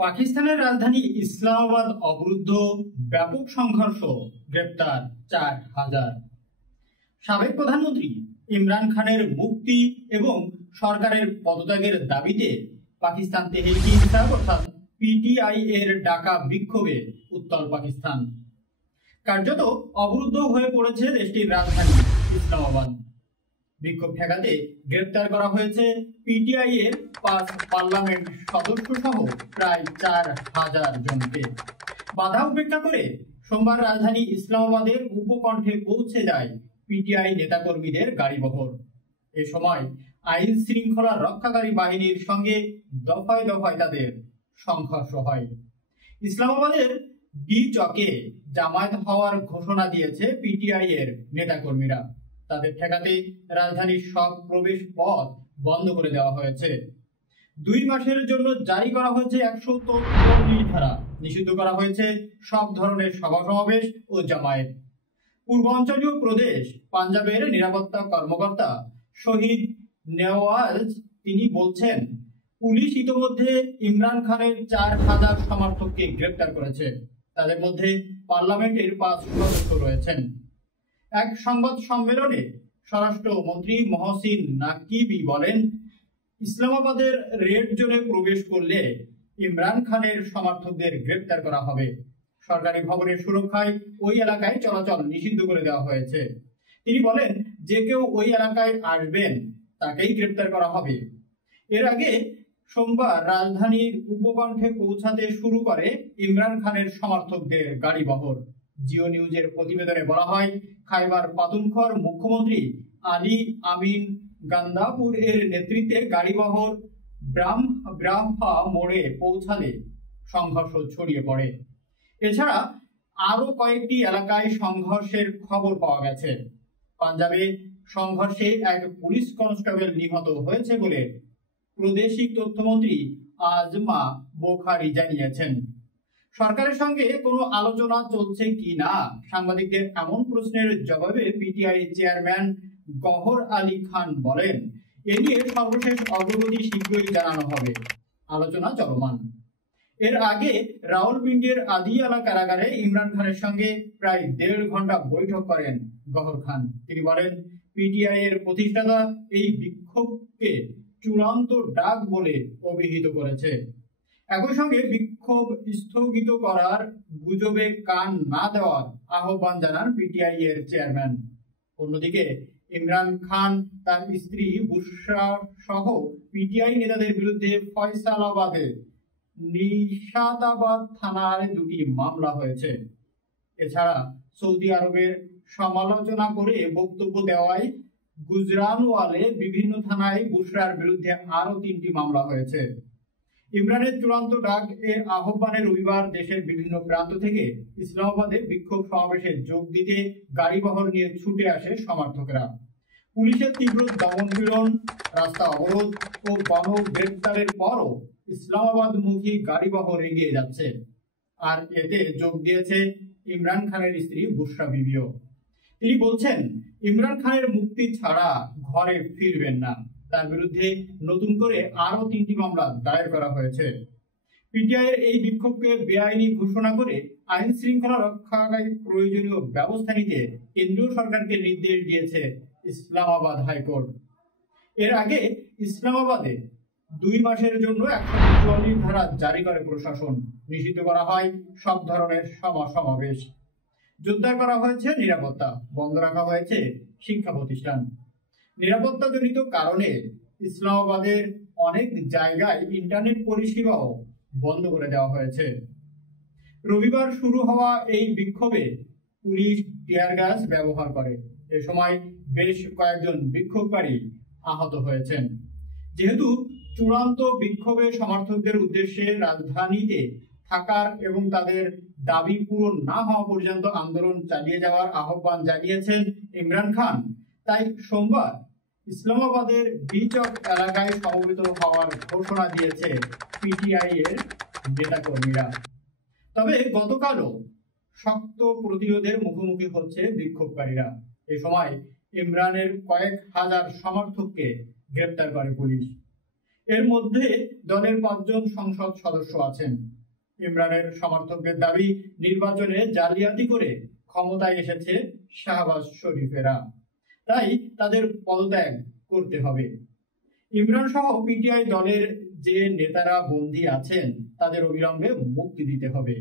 পাকিস্তানের রাজধানী ইসলামাবাদ অবরুদ্ধ, ব্যাপক সংঘর্ষ, গ্রেপ্তার ৪,০০০। সাবেক প্রধানমন্ত্রী ইমরান খানের মুক্তি এবং সরকারের পদত্যাগের দাবিতে পাকিস্তান তেহরিক ইনসাফ অর্থাৎ পিটিআই এর ডাকা বিক্ষোভে উত্তাল পাকিস্তান। কার্যত অবরুদ্ধ হয়ে পড়েছে দেশটির রাজধানী ইসলামাবাদ। বিক্ষোভ ঠেকাতে গ্রেপ্তার করা হয়েছে পিটিআই এর ৫ পার্লামেন্ট সদস্য সহ প্রায় ৪,০০০ জনকে। বাধা উপেক্ষা করে সোমবার রাজধানী ইসলামাবাদের উপকণ্ঠে পৌঁছে যায় পিটিআই নেতাকর্মীদের গাড়িবহর। এ সময় আইন শৃঙ্খলা রক্ষাকারী বাহিনীর সঙ্গে দফায় দফায় তাদের সংঘর্ষ হয়। ইসলামাবাদের ডি চকে জামায়াত হওয়ার ঘোষণা দিয়েছে পিটিআই এর নেতাকর্মীরা। তাদের ঠেকাতে রাজধানীর সব প্রবেশ পথ বন্ধ করে দেওয়া হয়েছে। ২ মাসের জন্য জারি করা হয়েছে ১৪৪ ধারা। নিষিদ্ধ করা হয়েছে সব ধরনের সভা সমাবেশ ও জামায়াত। পূর্বাঞ্চলীয় প্রদেশ পাঞ্জাবের নিরাপত্তা কর্মকর্তা শহীদ নেওয়াজ তিনি বলছেন, পুলিশ ইতোমধ্যে ইমরান খানের ৪,০০০ সমর্থককে গ্রেপ্তার করেছে। তাদের মধ্যে পার্লামেন্টের ৫ সদস্য রয়েছেন। এক সংবাদ সম্মেলনে স্বরাষ্ট্রমন্ত্রী মহসিন নাকিবি বলেন, ইসলামাবাদের রেড জোনে প্রবেশ করলে ইমরান খানের সমর্থকদের গ্রেপ্তার করা হবে। সরকারি ভবনের সুরক্ষায় ওই এলাকায় চলাচল নিষিদ্ধ করে দেওয়া হয়েছে। তিনি বলেন, যে কেউ ওই এলাকায় আসবেন তাকেই গ্রেপ্তার করা হবে। এর আগে সোমবার রাজধানীর উপকণ্ঠে পৌঁছাতে শুরু করে ইমরান খানের সমর্থকদের গাড়িবহর। জিও নিউজের প্রতিবেদনে বলা হয়, খাইবার পাখতুনখোয়ার মুখ্যমন্ত্রী আলী আমিন গান্দাপুর এর নেতৃত্বে গাড়িবহর ব্রাহ্মা মোড়ে পৌঁছালে সংঘর্ষ ছড়িয়ে পড়ে। এছাড়া আরো কয়েকটি এলাকায় সংঘর্ষের খবর পাওয়া গেছে। পাঞ্জাবে সংঘর্ষে এক পুলিশ কনস্টেবল নিহত হয়েছে বলে প্রাদেশিক তথ্যমন্ত্রী আজমা বোখারি জানিয়েছেন। সরকারের সঙ্গে কোনো আলোচনা চলছে কি না সাংবাদিকদের এমন প্রশ্নের জবাবে পিটিআই চেয়ারম্যান গহর আলী খান বলেন, এ নিয়ে সর্বশেষ অগ্রগতি শীঘ্রই জানানো হবে। আলোচনা চলমান। এর আগে রাওয়ালপিন্ডির আদিয়ালা কারাগারে ইমরান খানের সঙ্গে প্রায় ১.৫ ঘন্টা বৈঠক করেন গহর খান। তিনি বলেন, পিটিআই এর প্রতিষ্ঠাতা এই বিক্ষোভকে চূড়ান্ত ডাক বলে অভিহিত করেছে। একই সঙ্গে বিক্ষোভ স্থগিত করার গুজবে কান না দেওয়ার আহ্বান জানান পিটিআই এর চেয়ারম্যান। অন্যদিকে ইমরান খান, তার স্ত্রী বুশরা সহ পিটিআই নেতাদের বিরুদ্ধে ফয়সালাবাদে নিশাতাবাদ থানার ২টি মামলা হয়েছে। এছাড়া সৌদি আরবের সমালোচনা করে বক্তব্য দেওয়ায় গুজরানওয়ালে বিভিন্ন থানায় বুশরার বিরুদ্ধে আরো ৩টি মামলা হয়েছে। ইমরানের চূড়ান্ত ডাক এর আহ্বানে রবিবার দেশের বিভিন্ন প্রান্ত থেকে ইসলামাবাদে বিক্ষোভ সমাবেশে যোগ দিতে গাড়িবহর নিয়ে ছুটে আসে সমর্থকরা। পুলিশের তীব্র দমনপীড়ন, রাস্তা অবরোধ ও গণগ্রেপ্তারের পরও ইসলামাবাদমুখী গাড়িবহর এগিয়ে যাচ্ছে। আর এতে যোগ দিয়েছে ইমরান খানের স্ত্রী বুশরা বিবিও। তিনি বলছেন, ইমরান খানের মুক্তি ছাড়া ঘরে ফিরবেন না। তার বিরুদ্ধে নতুন করে আরো ৩টি মামলা দায়ের করা হয়েছে। পিটিআই এর এই বিক্ষোভকে বেআইনি ঘোষণা করে আইন শৃঙ্খলা রক্ষাকারী প্রয়োজনীয় ব্যবস্থা নিতে কেন্দ্রীয় সরকারকে নির্দেশ দিয়েছে ইসলামাবাদ হাইকোর্ট। এর আগে ইসলামাবাদে ২ মাসের জন্য ১৪৪ ধারা জারি করে প্রশাসন। নিষিদ্ধ করা হয় সব ধরনের সমাবেশ। জোরদার করা হয়েছে নিরাপত্তা। বন্ধ রাখা হয়েছে শিক্ষা প্রতিষ্ঠান। নিরাপত্তাজনিত কারণে ইসলামাবাদের অনেক জায়গায় ইন্টারনেট পরিষেবাও বন্ধ করে দেওয়া হয়েছে। রবিবার শুরু হওয়া এই বিক্ষোভে পুলিশ টিয়ার গ্যাস ব্যবহার করে। এ সময় বেশ কয়েকজন বিক্ষোভকারী আহত হয়েছেন। যেহেতু চূড়ান্ত বিক্ষোভে সমর্থকদের উদ্দেশ্যে রাজধানীতে থাকার এবং তাদের দাবি পূরণ না হওয়া পর্যন্ত আন্দোলন চালিয়ে যাওয়ার আহ্বান জানিয়েছেন ইমরান খান, তাই সোমবার ইসলামাবাদের বিচক এলাকায় সমবেত হওয়ার ঘোষণা দিয়েছে পিটিআই এর নেতাকর্মীরা। তবে গতকালও শক্ত প্রতিরোধের মুখোমুখি হচ্ছে বিক্ষোভকারীরা। এ সময় ইমরানের কয়েক হাজার সমর্থককে গ্রেপ্তার করে পুলিশ। এর মধ্যে দলের 5 জন সংসদ সদস্য আছেন। ইমরানের সমর্থকদের দাবি, নির্বাচনে জালিয়াতি করে ক্ষমতায় এসেছে শাহবাজ শরীফেরা, তাই তাদের পদত্যাগ করতে হবে। ইমরান সহ পিটিআই দলের যে নেতারা বন্দী আছেন তাদের অবিলম্বে মুক্তি দিতে হবে।